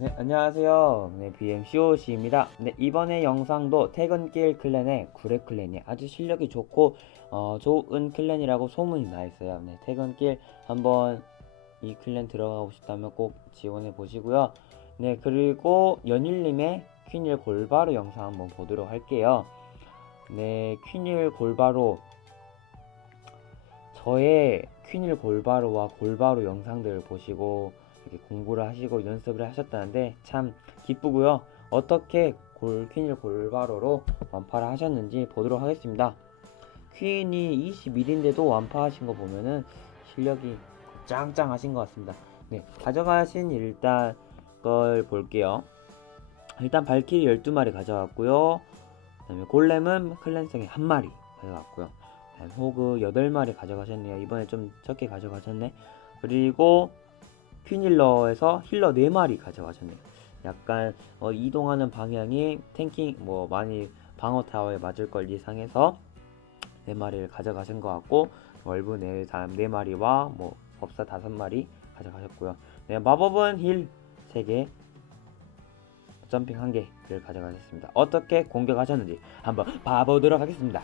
네, 안녕하세요. 네, BMCOC입니다. 네, 이번에 영상도 퇴근길 클랜의 구레 클랜이 아주 실력이 좋고, 어, 좋은 클랜이라고 소문이 나 있어요. 네, 퇴근길 한번 이 클랜 들어가고 싶다면 꼭 지원해 보시고요. 네, 그리고 연일님의 퀸일 골바로 영상 한번 보도록 할게요. 네, 퀸일 골바로 저의 퀸일 골바로와 골바로 영상들을 보시고 공부를 하시고 연습을 하셨다는데 참 기쁘고요. 어떻게 골 퀸일 골바로로 완파를 하셨는지 보도록 하겠습니다. 퀸이 21인데도 완파하신 거 보면은 실력이 짱짱하신 것 같습니다. 네, 가져가신 일단 걸 볼게요. 일단 발키리 12마리 가져왔고요. 그다음에 골렘은 클랜성에 한 마리 가져갔고요. 호그 8마리 가져가셨네요. 이번에 좀 적게 가져가셨네. 그리고 퀸힐러에서 힐러 4마리 가져가셨네요. 약간 어, 이동하는 방향이 탱킹 뭐 많이 방어 타워에 맞을 걸 예상해서 4마리를 가져가신 것 같고 월브 4, 4마리와 뭐 법사 5마리 가져가셨고요. 네, 마법은 힐 3개 점핑 1개를 가져가셨습니다. 어떻게 공격하셨는지 한번 봐보도록 하겠습니다.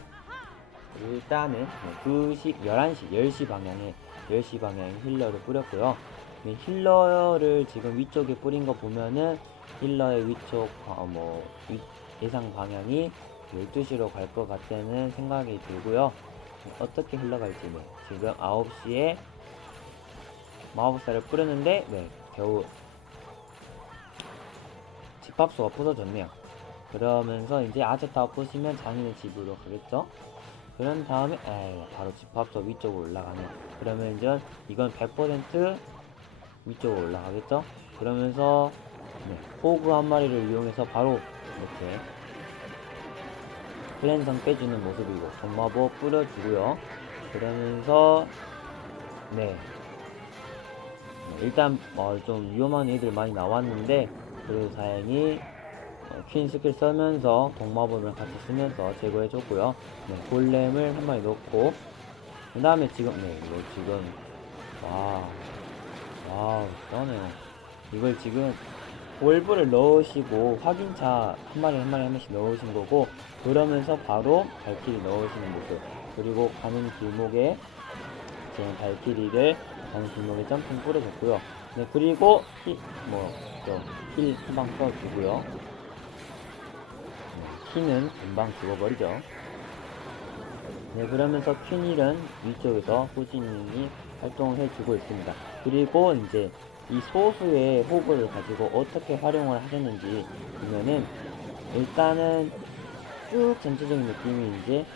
일단은 네, 2시, 11시, 10시 방향에 10시 방향에 힐러를 뿌렸고요. 네, 힐러를 지금 위쪽에 뿌린 거 보면은 힐러의 위쪽 어, 뭐 위- 예상 방향이 12시로 갈 것 같다는 생각이 들고요. 네, 어떻게 흘러갈지는 지금 9시에 마법사를 뿌렸는데 네, 겨우 집합수가 부서졌네요. 그러면서 이제 아제타워 부시면 장인의 집으로 가겠죠? 그런 다음에 에이, 바로 집합소 위쪽으로 올라가네요. 그러면 이제 이건 100% 위쪽으로 올라가겠죠? 그러면서 네, 호그 한 마리를 이용해서 바로 이렇게 클랜성 빼주는 모습이고 전마법 뿌려주고요. 그러면서 네 네, 일단 어, 좀 위험한 애들 많이 나왔는데 그래도 다행히 어, 퀸 스킬 쓰면서 동마법을 같이 쓰면서 제거해줬고요. 네, 골렘을 한 마리 넣고 그 다음에 지금 네 이거 지금 와 와우 떠네요. 이걸 지금 월브를 넣으시고 확인차 한 마리 한 마리 한 마리씩 넣으신 거고 그러면서 바로 발키리 넣으시는 모습 그리고 가는 길목에 지금 발키리를 가는 길목에 점핑 뿌려줬고요. 네 그리고 힐뭐힐한 방 써주고요. 네, 퀸은 금방 죽어버리죠. 네, 그러면서 퀸일은 위쪽에서 호진님이 활동을 해주고 있습니다. 그리고 이제 이 소수의 호구를 가지고 어떻게 활용을 하셨는지 보면은 일단은 쭉 전체적인 느낌이 이제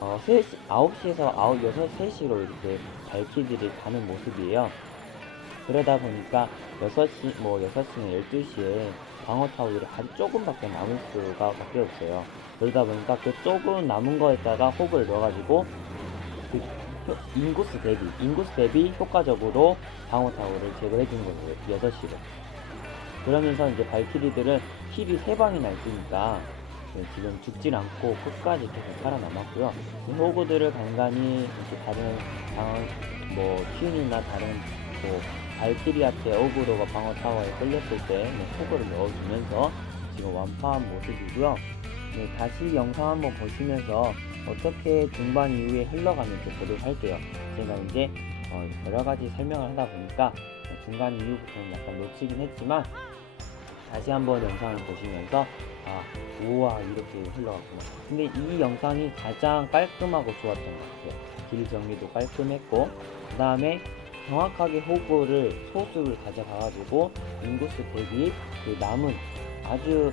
어, 3시, 9시에서 9, 6, 3시로 이렇게 발키들이 가는 모습이에요. 그러다 보니까 6시, 뭐 6시나 12시에 방어 타워들이 아주 조금밖에 남을 수가 밖에 없어요. 그러다 보니까 그 조금 남은 거에다가 호흡을 넣어가지고 그 효- 인구수 대비, 인구수 대비 효과적으로 방어 타워를 제거해 주는 거예요. 6시로. 그러면서 이제 발키리들은 힐이 3방이나 있으니까 네, 지금 죽질 않고 끝까지 계속 살아남았고요. 이 호구들을 간간히 이렇게 다른 방, 뭐, 퀸이나 다른 뭐, 발키리한테 어그로가 방어 타워에 걸렸을 때 네, 호구를 넣어주면서 지금 완파한 모습이고요. 네, 다시 영상 한번 보시면서 어떻게 중반 이후에 흘러가는지 보도록 할게요. 제가 이제 어, 여러 가지 설명을 하다 보니까 중간 이후부터는 약간 놓치긴 했지만 다시 한번 영상을 보시면서 아 우와 이렇게 흘러갔구나. 근데 이 영상이 가장 깔끔하고 좋았던 것 같아요. 길 정리도 깔끔했고 그 다음에 정확하게 호구를 소수를 가져가가지고 인구수 대비 그 남은 아주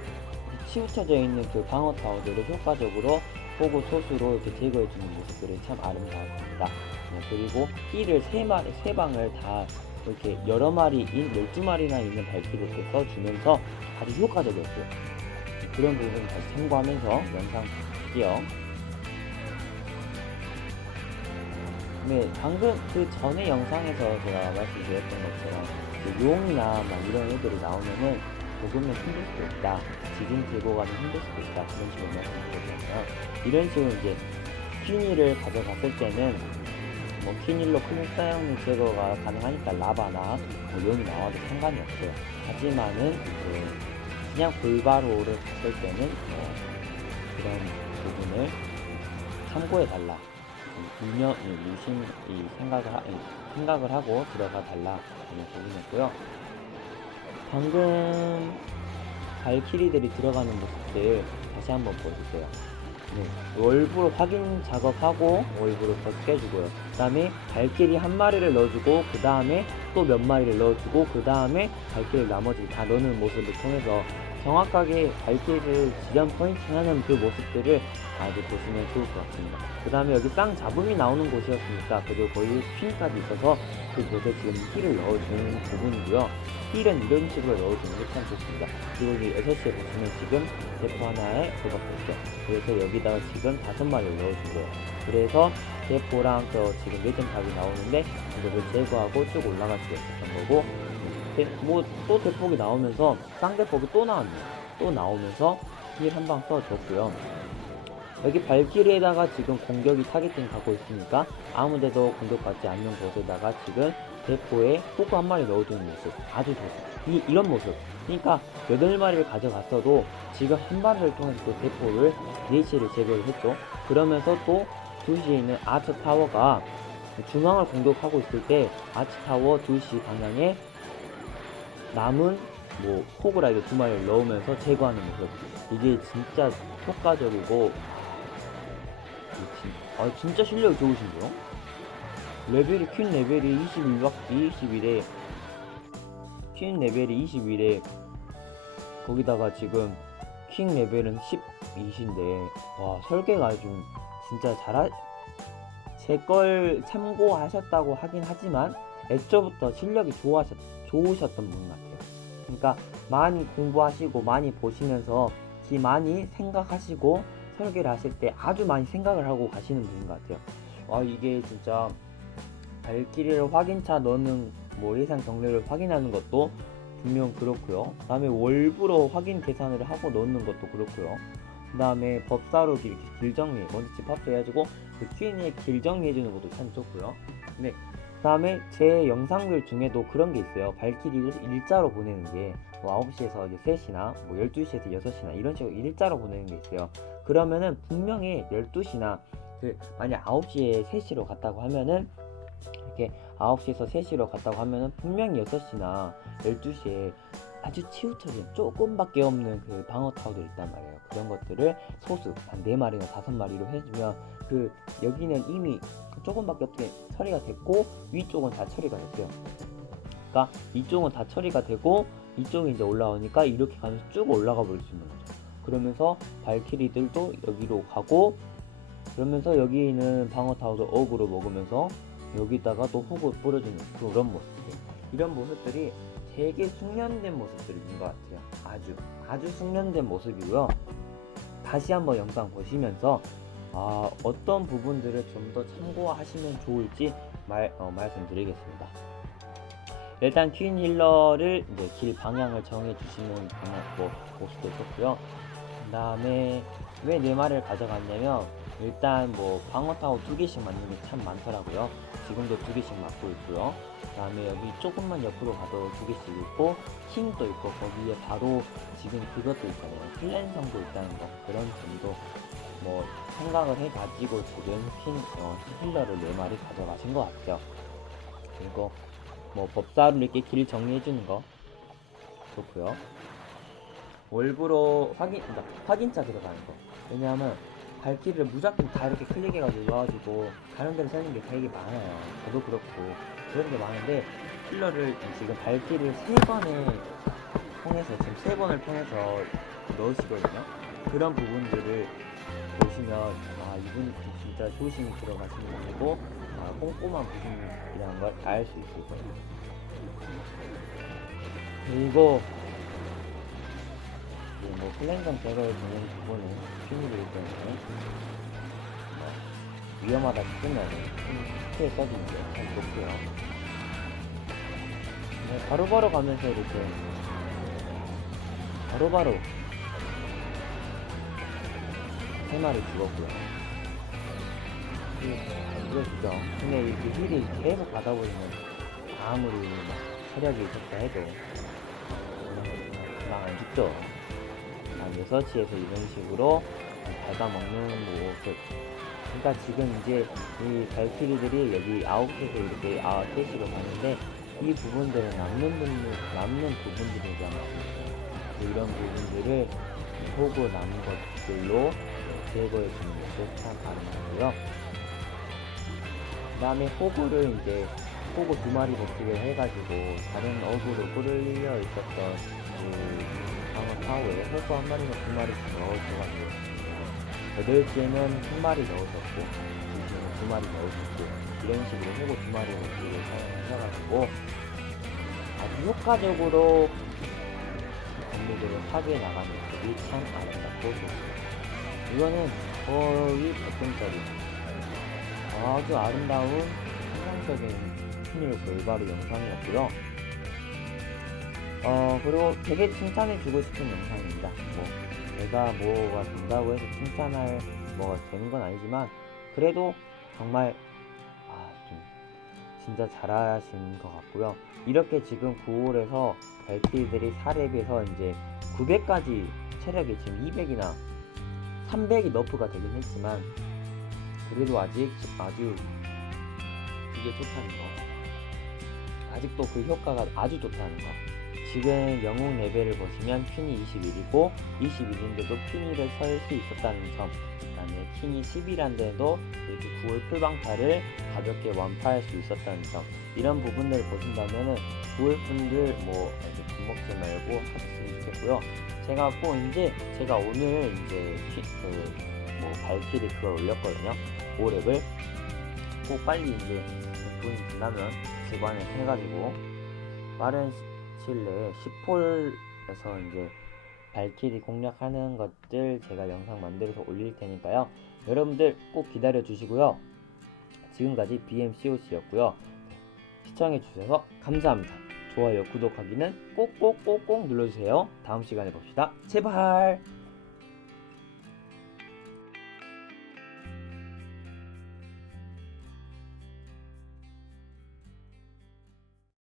치우쳐져 있는 그 방어 타워들을 효과적으로 호구 소수로 이렇게 제거해 주는 모습들이 참 아름다웠습니다. 네, 그리고 힐을 세 마리, 세 방을 다 이렇게 여러 마리인 12마리나 있는 이렇게 써주면서 아주 효과적이었고요. 네, 그런 부분 다시 참고하면서 영상 볼게요. 네, 방금 그 전에 영상에서 제가 말씀드렸던 것처럼 그 용이나 막 이런 애들이 나오면은 조금은 힘들 수도 있다. 지금 들고 가면 힘들 수도 있다. 그런 식으로 말씀드렸잖아요. 이런 식으로 이제 퀸이를 가져갔을 때는 뭐 퀸일로 클린사형 제거가 가능하니까 라바나 뭐 용이 나와도 상관이 없어요. 하지만은 이제 그냥 골바로를 했을 때는 어, 그런 부분을 참고해 달라. 유념, 생각을, 하, 이 생각을 하고 들어가 달라. 하는 부분이었고요. 방금 발키리들이 들어가는 모습들 다시 한번 보여주세요. 네, 월부로 확인 작업하고 월부로 벗겨주고요. 그 다음에 발키리 한 마리를 넣어주고 그 다음에 또 몇 마리를 넣어주고 그 다음에 발키리 나머지 다 넣는 모습을 통해서 정확하게 발키리를 지연 포인팅하는 그 모습들을 아주 보시면 좋을 것 같습니다. 그 다음에 여기 쌍 잡음이 나오는 곳이었으니까 그리고 거의 핀까지 있어서 그 곳에 지금 힐을 넣어주는 부분이고요. 힐은 이런 식으로 넣어주는 게 참 좋습니다. 그리고 여기 6시에 보시면 지금 대포 하나에 그거가 있죠. 그래서 여기다가 지금 다섯 마리를 넣어주고요. 그래서 대포랑 저 지금 레전팝이 나오는데 이거를 제거하고 쭉 올라갈 수 있었던 거고 뭐 또 대폭이 나오면서 쌍대폭이 또 나왔네요. 또 나오면서 힐 한 방 써줬고요. 여기 발키리에다가 지금 공격이 타겟팅 가고 있으니까 아무데도 공격받지 않는 곳에다가 지금 대포에 호구 한 마리 넣어주는 모습 아주 좋습니다. 이, 이런 모습 그러니까 8마리를 가져갔어도 지금 한 마리를 통해서 그 대포를 4시를 제거를 했죠. 그러면서 또 2시에 있는 아트 타워가 중앙을 공격하고 있을 때 아트 타워 2시 방향에 남은 뭐 호그라이드 두 마리를 넣으면서 제거하는 모습 이게 진짜 효과적이고 이 진- 아 진짜 실력이 좋으신데요? 레벨이 퀸 레벨이 21박 21에 퀸 레벨이 21에 거기다가 지금 킹 레벨은 12인데 와 설계가 좀 진짜 잘하 제 걸 참고하셨다고 하긴 하지만 애초부터 실력이 좋아하셨, 좋으셨던 분 같아요. 그러니까 많이 공부하시고 많이 보시면서 기 많이 생각하시고 설계를 하실 때 아주 많이 생각을 하고 가시는 분인 것 같아요. 아 이게 진짜 발키리를 확인차 넣는 뭐 예상 경로를 확인하는 것도 분명 그렇고요. 그다음에 월부로 확인 계산을 하고 넣는 것도 그렇고요. 그다음에 법사로 길, 길 정리 먼저 집합해가지고 그 Q&A 길 정리해주는 것도 참 좋고요. 네. 그다음에 제 영상들 중에도 그런 게 있어요. 발키리를 일자로 보내는 게 뭐 9시에서 이제 3시나 뭐 12시에서 6시나 이런 식으로 일자로 보내는 게 있어요. 그러면은 분명히 12시나 그 만약 9시에 3시로 갔다고 하면은 이렇게 9시에서 3시로 갔다고 하면은 분명히 6시나 12시에 아주 치우쳐진 조금밖에 없는 그 방어 타워들이 있단 말이에요. 그런 것들을 소수 한 4마리나 5마리로 해주면 그 여기는 이미 조금밖에 없게 처리가 됐고 위쪽은 다 처리가 됐어요. 그러니까 이쪽은 다 처리가 되고 이쪽이 이제 올라오니까 이렇게 가면서 쭉 올라가 버릴 수 있는 거죠. 그러면서 발키리들도 여기로 가고 그러면서 여기 있는 방어 타워도 어그로 먹으면서 여기다가 또 호구 뿌려주는 그런 모습들. 이런 모습들이 되게 숙련된 모습들인 것 같아요. 아주 아주 숙련된 모습이고요. 다시 한번 영상 보시면서 아, 어떤 부분들을 좀 더 참고하시면 좋을지 말, 어, 말씀드리겠습니다. 일단 퀸 힐러를 이제 길 방향을 정해 주시는 방향 뭐 모습도 좋고요 그 다음에 왜 네 마리를 가져갔냐면 일단 뭐 방어 타워 두 개씩 맞는 게 참 많더라고요. 지금도 두 개씩 맞고 있고요. 그 다음에 여기 조금만 옆으로 가도 두 개씩 있고 킹도 있고 거기에 바로 지금 그것도 있잖아요. 플랜성도 있다는 거 그런 점도 뭐 생각을 해 가지고 지금 킹 어, 힐러를 네 마리 가져가신 것 같죠. 그리고 뭐 법사를 이렇게 길 정리해 주는 거 좋고요. 월부로 확인, 그러니까 확인자 들어가는 거. 왜냐하면 발길을 무조건 다 이렇게 클릭해가지고 넣어가지고 다른 데를 세는 게 되게 많아요. 저도 그렇고 그런 게 많은데 힐러를 지금 발길을 세 번에 통해서 지금 세 번을 통해서 넣으시거든요. 그런 부분들을 보시면 아 이분이 진짜 조심히 들어가시는 분이고 아, 꼼꼼한 분이라는 걸 알 수 있을 거예요. 그리고 이제 뭐 플랜전 제거를 보는 부분은 큐미이기 때문에 뭐 위험하다 싶으면 피해 써주는 게참 좋고요. 네, 바로바로 가면서 이렇게 바로바로 세 마리 죽었고요. 그 그렇죠. 근데 이렇게 힐이 계속 받아버리면 아무리 막 체력이 있었다 해도 금방 안 죽죠. 아, 리서치에서 이런 식으로 밟아먹는 모습. 그러니까 지금 이제 이 발키리들이 여기 아웃에서 이렇게 아, 셋시로 가는데 이 부분들은 남는 부분, 남는 부분들이잖아. 이런 부분들을 호구 남은 것들로 제거해 주는 것도 참 가능하고요. 그 다음에 호구를 이제 호구 두 마리 버티게 해가지고 다른 어구로 끌려 있었던 그 방어 타워에 호구 한 마리나 두 마리씩 넣어줘가지고 여덟 시에는 한 마리 넣으셨고 이제는 두 마리 넣으셨고 이런 식으로 호구 두 마리 버티를 사용하셔가지고 아주 효과적으로 건물들을 파괴해 나가는 것이 참 아름답고 좋습니다. 이거는 거의 100점짜리 아주 아름다운 환상적인 풍류 결과로 영상이었고요. 어 그리고 되게 칭찬해주고 싶은 영상입니다. 뭐 제가 뭐가 된다고 해서 칭찬할 뭐가 되는 건 아니지만 그래도 정말 아좀 진짜 잘하신 것 같고요. 이렇게 지금 9홀에서 발키들이 4렙 에서 이제 900까지 체력이 지금 200이나 300이 너프가 되긴 했지만 그래도 아직 아주 이게 좋다는 거 아직도 그 효과가 아주 좋다는 거 지금 영웅 레벨을 보시면 퀸이 21이고 21인데도 퀸이를 설 수 있었다는 점 그 다음에 퀸이 10이란데도 이렇게 9월 풀방파를 가볍게 완파할 수 있었다는 점 이런 부분들을 보신다면은 9월 분들 뭐 이렇게 겁먹지 말고 하셨으면 좋겠고요. 제가 꼭 이제 제가 오늘 이제 그뭐 발키리 그걸 올렸거든요. 오랩을 꼭 빨리 이제 돈이 된다면 직관을 해가지고 빠른 시일 내에 10홀에서 이제 발키리 공략하는 것들 제가 영상 만들어서 올릴 테니까요. 여러분들 꼭 기다려 주시고요. 지금까지 BMCOC였고요. 시청해 주셔서 감사합니다. 좋아요 구독하기는 꼭꼭꼭꼭 눌러주세요. 다음 시간에 봅시다. 제발